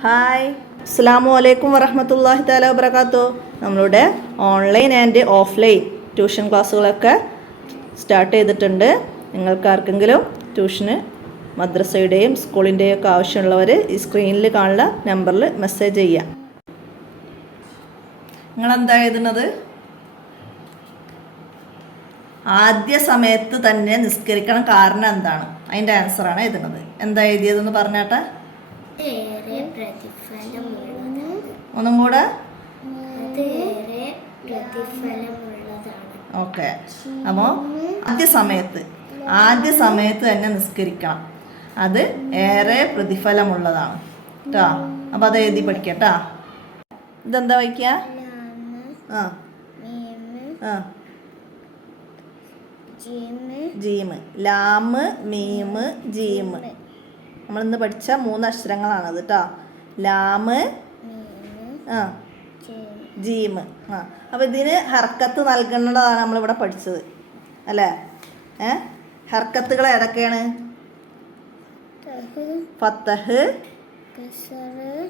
Hi, അസ്സലാമു അലൈക്കും വറഹ്മത്തുള്ളാഹി തആല വബറകാതുഹു. നമ്മളുടെ ഓൺലൈൻ ആൻഡ് ഓഫ്ലൈൻ ട്യൂഷൻ ക്ലാസ്സുകളൊക്കെ സ്റ്റാർട്ട് ചെയ്തിട്ടുണ്ട്. നിങ്ങൾക്ക് ആർക്കെങ്കിലും ട്യൂഷന് മദ്രസയുടെയും സ്കൂളിൻ്റെയും ഒക്കെ ആവശ്യമുള്ളവർ ഈ സ്ക്രീനിൽ കാണുന്ന നമ്പറിൽ മെസ്സേജ് ചെയ്യാം. നിങ്ങളെന്താ എഴുതുന്നത്? ആദ്യ സമയത്ത് തന്നെ നിസ്കരിക്കണം, കാരണം എന്താണ്? അതിൻ്റെ ആൻസറാണ് എഴുതുന്നത്. എന്താ എഴുതിയതെന്ന് പറഞ്ഞാട്ടെ. ഒന്നും കൂടെ. ഓക്കെ. അപ്പോൾ ആദ്യ സമയത്ത് തന്നെ നിസ്കരിക്കണം, അത് ഏറെ പ്രതിഫലമുള്ളതാണ് കേട്ടോ. അപ്പോൾ അത് എഴുതി പഠിക്കട്ടാ. ഇതെന്താ വായിക്കുക? ജീമ്, ലാമ്, മീമ്, ജീമ്. നമ്മളിന്ന് പഠിച്ച 3 അക്ഷരങ്ങളാണത് കേട്ടോ. ലാമ്, ജീമ്. അപ്പോൾ ഇതിന് ഹർക്കത്ത് നൽകേണ്ടതാണ് നമ്മളിവിടെ പഠിച്ചത് അല്ലേ? ഹർക്കത്തുകൾ ഏതൊക്കെയാണ്? ഫത്തഹ്,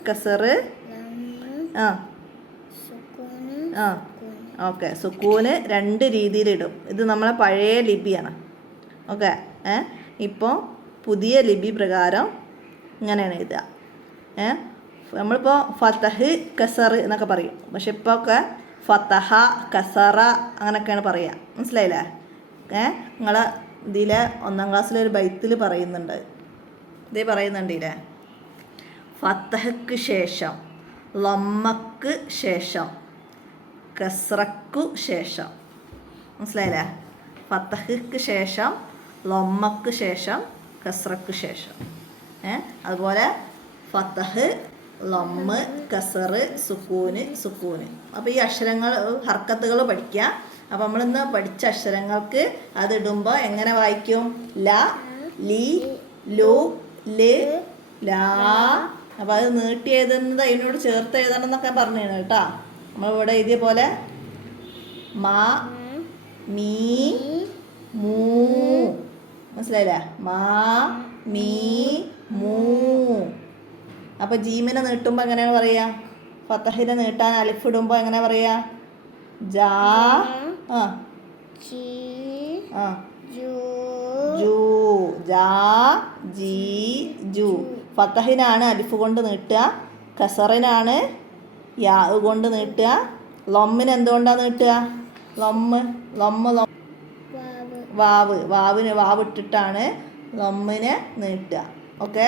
കസറ്, ഓക്കെ. സുക്കൂന് 2 രീതിയിലിടും. ഇത് നമ്മളെ പഴയ ലിപിയാണ്. ഓക്കെ. ഇപ്പോൾ പുതിയ ലിപി പ്രകാരം ഇങ്ങനെയാണ് എഴുതുക. നമ്മളിപ്പോൾ ഫത്തഹ്, കസറ് എന്നൊക്കെ പറയും. പക്ഷെ ഇപ്പോൾ ഒക്കെ ഫത്തഹ, കസറ അങ്ങനെയൊക്കെയാണ് പറയുക. മനസ്സിലായില്ലേ? നിങ്ങളെ ഇതിലെ 1ാം ക്ലാസ്സിലൊരു ബൈത്തിൽ പറയുന്നുണ്ട്. ഇതേ പറയുന്നുണ്ടില്ലേ? ഫത്തഹക്ക് ശേഷം, ലമ്മക്ക് ശേഷം, കസ്റക്കു ശേഷം. മനസ്സിലായില്ലേ? ഫത്തഹക്ക് ശേഷം, ലമ്മക്ക് ശേഷം, കസ്റക്ക് ശേഷം. അതുപോലെ ഫത്തഹ്, ലമ്മ്, കസറ്, സുക്കൂന്, സുക്കൂന്. അപ്പോൾ ഈ അക്ഷരങ്ങൾ ഹർക്കത്തുകൾ പഠിക്കുക. അപ്പോൾ നമ്മളിന്ന് പഠിച്ച അക്ഷരങ്ങൾക്ക് അതിടുമ്പോൾ എങ്ങനെ വായിക്കും? ല, ലി, ലു, ല്, ലാ. അപ്പോൾ അത് നീട്ടി എഴുതുന്നത് അതിനോട് ചേർത്ത് എഴുതണം എന്നൊക്കെ പറഞ്ഞു കേട്ടോ. നമ്മളിവിടെ എഴുതിയ പോലെ മാ, മീ, മൂ. മനസ്സിലായില്ലേ? മാ, മീ, മൂ. അപ്പോൾ ജീമിനെ നീട്ടുമ്പോൾ എങ്ങനെയാണ് പറയുക? ഫത്തഹിനെ നീട്ടാൻ അലിഫ് ഇടുമ്പോൾ എങ്ങനെ പറയുക? ജാ, ജൂ, ജാ, ജീ, ജൂ. ഫത്തഹിനാണ് അലിഫ് കൊണ്ട് നീട്ടുക, കസറിനാണ് യാ കൊണ്ട് നീട്ടുക. ലൊമ്മിന് എന്തുകൊണ്ടാണ് നീട്ടുക? ലൊമ്മ്, വാവ്, വാവിന് വാവിട്ടിട്ടാണ് ലൊമ്മിനെ നീട്ടുക. ഓക്കെ.